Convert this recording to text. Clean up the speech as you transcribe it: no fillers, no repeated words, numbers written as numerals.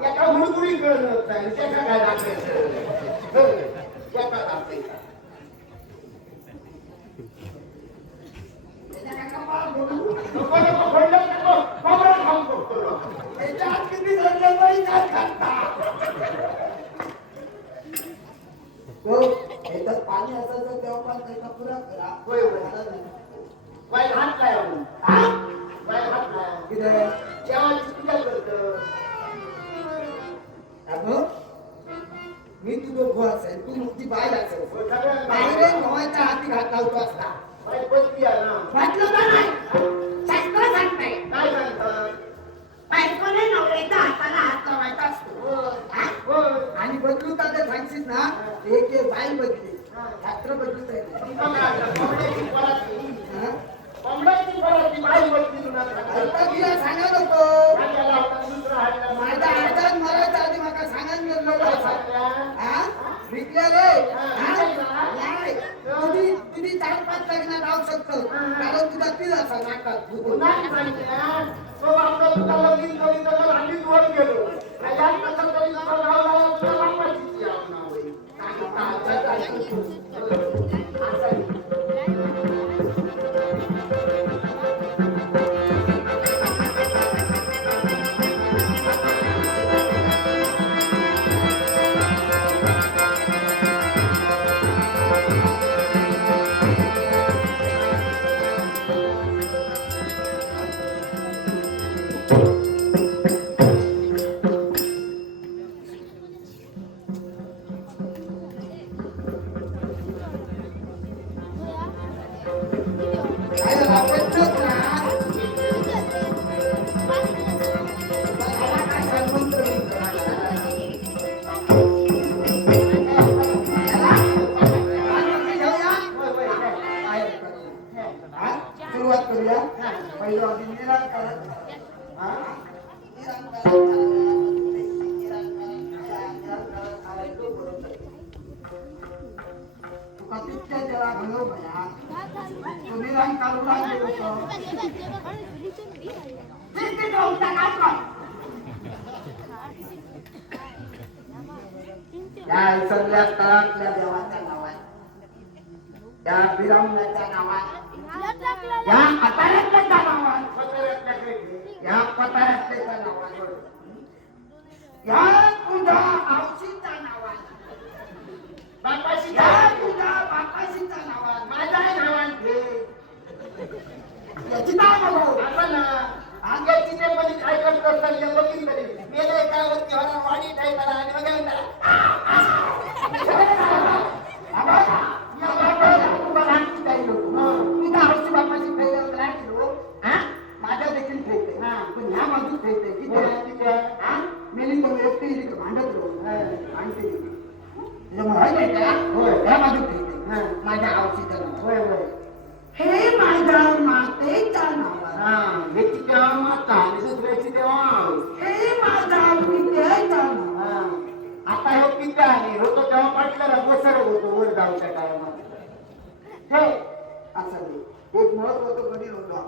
एका हुडकुडी कळत नाही त्याचा काय पाणी असायचं तेव्हा पण त्याचा पुरा करा हात काय हात देवाची पूजा करत मी तुझं गो असेल तू मुक्ती बाहेर असेल बाहेर नवाच्या हाती घात लावतो असता वाटलं का नाही शास्त्र सांगताय काय सांगतात बायकोने नवऱ्याच्या हाताला हात लावायचा असतो आणि बदलू का ते सांगशील ना एक बाई बदली शास्त्र बदलूच आहे बाई बदली तुला सांगत होतो माझ्या आजाद मरायच्या आधी मला सांगायला मिळलो विकले तुम्ही 4-5 लग्न राहू शकतो कारण तुझा तीच असा नाटक सुरुवात करूया पहिलं सगळ्या काळातल्या देवाच्या नावात त्या बिरामण्याच्या नावात या पताऱ्यातल्या नावात या पताऱ्यातल्या नावात या तुझ्या आवशीच्या नावात बापाशी या तुझ्या बापाशीच्या नावात माझ्या नावात घे याची नाव बघू आपण अंगाची ते पण काय करत असताना बघितलं तरी मेले एकावरती हरण वाडी टाईपाला आणि वगैरे माझ्या देखील फेकते पण ह्या बाजूत फेकते की मेली तो व्यक्ती भांडत भांडते ह्या बाजूत फेकते माझ्या आवशीचं नाव हे माझ्या मातेच्या नावाला याची तेव्हा माता आणि दुसऱ्याची तेव्हा हे माझ्या पित्याच्या नावा आता हे पित्या आहे होतो तेव्हा पाटल्याला गोसर होतो वर जाऊच्या टायमात हे असं एक महत्वाचं कधी होतो